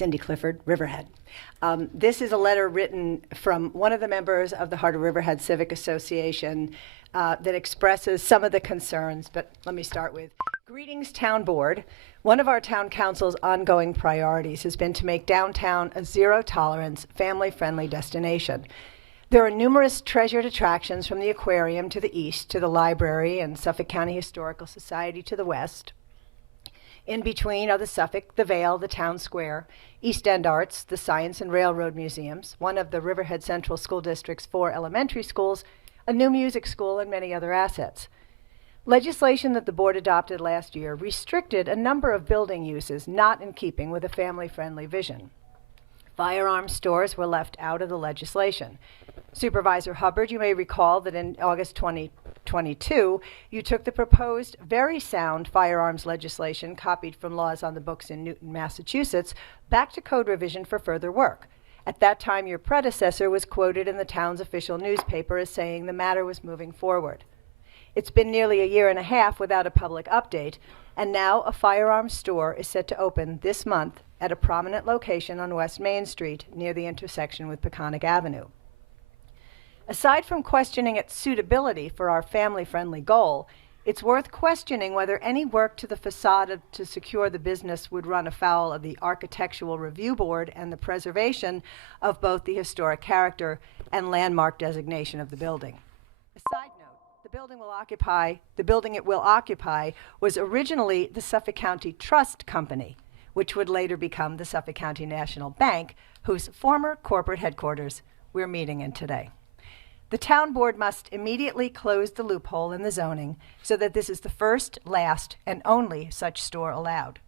Cindy Clifford, Riverhead. This is a letter written from one of the members of the Heart of Riverhead Civic Association that expresses some of the concerns, but let me start with, greetings, Town Board. One of our town council's ongoing priorities has been to make downtown a zero-tolerance, family-friendly destination. There are numerous treasured attractions from the aquarium to the east, to the library and Suffolk County Historical Society to the west. In between are the Suffolk, the Vale, the Town Square, East End Arts, the Science and Railroad Museums, one of the Riverhead Central School District's 4 elementary schools, a new music school, and many other assets. Legislation that the board adopted last year restricted a number of building uses not in keeping with a family-friendly vision. Firearms stores were left out of the legislation. Supervisor Hubbard, you may recall that in August 2022, you took the proposed very sound firearms legislation copied from laws on the books in Newton, Massachusetts, back to code revision for further work. At that time, your predecessor was quoted in the town's official newspaper as saying the matter was moving forward. It's been nearly a year and a half without a public update, and now a firearms store is set to open this month at a prominent location on West Main Street near the intersection with Peconic Avenue. Aside from questioning its suitability for our family-friendly goal, it's worth questioning whether any work to the facade to secure the business would run afoul of the Architectural Review Board and the preservation of both the historic character and landmark designation of the building. A side note, the building it will occupy was originally the Suffolk County Trust Company, which would later become the Suffolk County National Bank, whose former corporate headquarters we're meeting in today. The town board must immediately close the loophole in the zoning so that this is the first, last, and only such store allowed.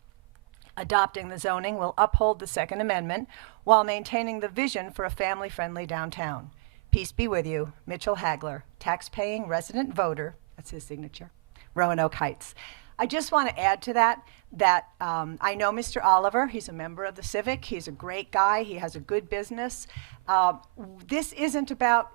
Adopting the zoning will uphold the Second Amendment while maintaining the vision for a family-friendly downtown. Peace be with you, Mitchell Hagler, tax-paying resident voter, that's his signature, Roanoke Heights. I just want to add to that I know Mr. Oliver. He's a member of the Civic. He's a great guy. He has a good business. This isn't about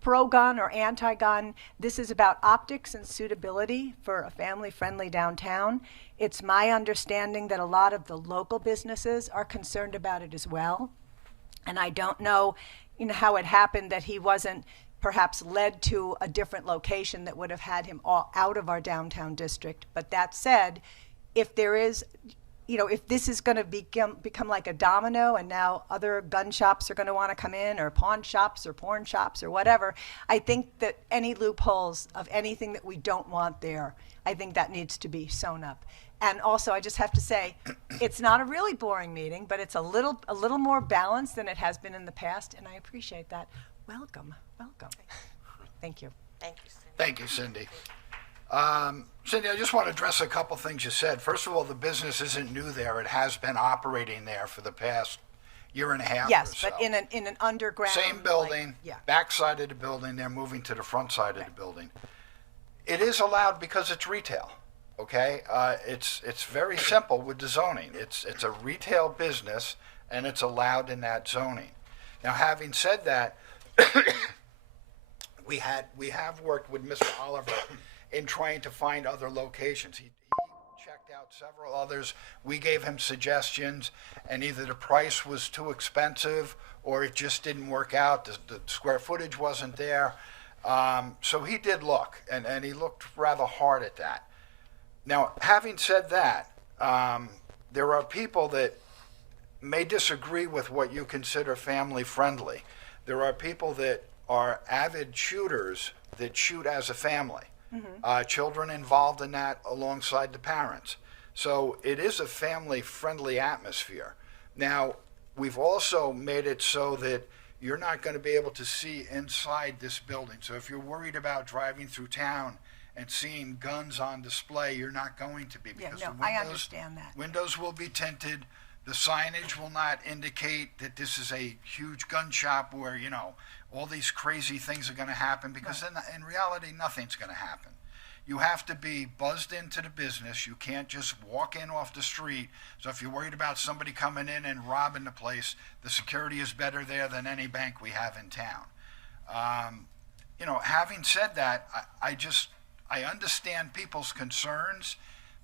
pro-gun or anti-gun. This is about optics and suitability for a family-friendly downtown. It's my understanding that a lot of the local businesses are concerned about it as well. And I don't know, how it happened that he wasn't perhaps led to a different location that would have had him all out of our downtown district. But that said, if there is, if this is going to become like a domino and now other gun shops are going to want to come in, or pawn shops or porn shops or whatever, I think that any loopholes of anything that we don't want there, I think that needs to be sewn up. And also, I just have to say, it's not a really boring meeting, but it's a little more balanced than it has been in the past, and I appreciate that. Welcome. Thank you. Thank you, Cindy. Thank you, Cindy. Cindy, I just want to address a couple things you said. First of all, the business isn't new there. It has been operating there for the past year and a half Yes, or so. but in an underground. Same building, yeah. back side of the building. They're moving to the front side of the building. It is allowed because it's retail, okay? It's very simple with the zoning. It's a retail business, and it's allowed in that zoning. Now, having said that, we have worked with Mr. Oliver in trying to find other locations. He checked out several others. We gave him suggestions, and either the price was too expensive or it just didn't work out. The square footage wasn't there. So he did look, and he looked rather hard at that. Now, having said that, there are people that may disagree with what you consider family friendly. There are people that are avid shooters that shoot as a family. Children involved in that alongside the parents. So it is a family-friendly atmosphere. Now, we've also made it so that you're not going to be able to see inside this building. So if you're worried about driving through town and seeing guns on display, you're not going to be. Because Yeah, no, I understand that. Windows will be tinted. The signage will not indicate that this is a huge gun shop where, all these crazy things are going to happen, because in reality, nothing's going to happen. You have to be buzzed into the business. You can't just walk in off the street. So if you're worried about somebody coming in and robbing the place, the security is better there than any bank we have in town. Having said that, I understand people's concerns,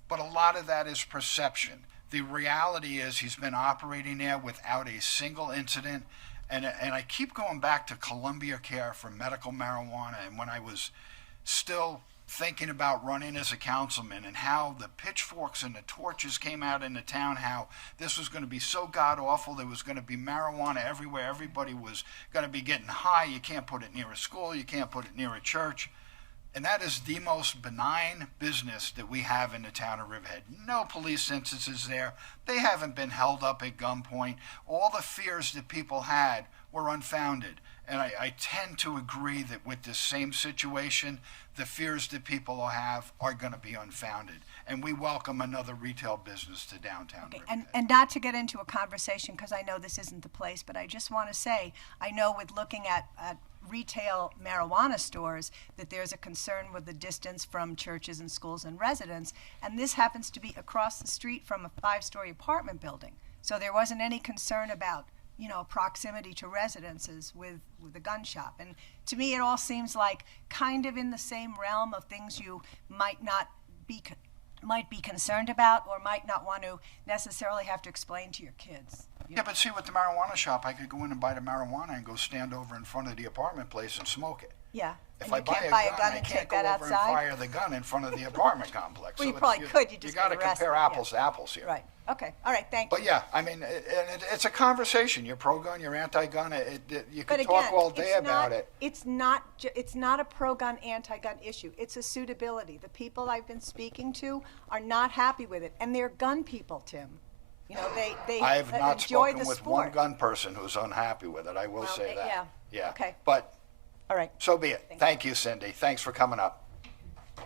but a lot of that is perception. The reality is he's been operating there without a single incident. And I keep going back to Columbia Care for medical marijuana, and when I was still thinking about running as a councilman, and how the pitchforks and the torches came out in the town, how this was going to be so god awful, there was going to be marijuana everywhere, everybody was going to be getting high, you can't put it near a school, you can't put it near a church. And that is the most benign business that we have in the town of Riverhead. No police instances there. They haven't been held up at gunpoint. All the fears that people had were unfounded. And I tend to agree that with this same situation, the fears that people will have are going to be unfounded. And we welcome another retail business to downtown Riverhead. And not to get into a conversation, because I know this isn't the place, but I just want to say, I know with looking at retail marijuana stores that there's a concern with the distance from churches and schools and residents, and this happens to be across the street from a 5-story apartment building. So there wasn't any concern about, you know, proximity to residences with the gun shop. And to me, it all seems like kind of in the same realm of things you might be concerned about or might not want to necessarily have to explain to your kids. Yeah, but see, with the marijuana shop, I could go in and buy the marijuana and go stand over in front of the apartment place and smoke it. Yeah. If And I you can't buy buy a gun I and can't take go that over and outside? fire the gun in front of the apartment complex. Well, you So probably could, you just got to get arrested, compare yeah. apples to apples here. Right. Okay. All right. Thank you. But yeah, I mean, it's a conversation. You're pro-gun, you're anti-gun. You But could again, talk all day about it. It's not a pro-gun, anti-gun issue. It's a suitability. The people I've been speaking to are not happy with it, and they're gun people, Tim. You know, they I have not enjoy spoken the with sport. one gun person who's unhappy with it. I will say that. Yeah. Yeah. Okay. But All right. so be it. Thank you, Cindy. Thanks for coming up.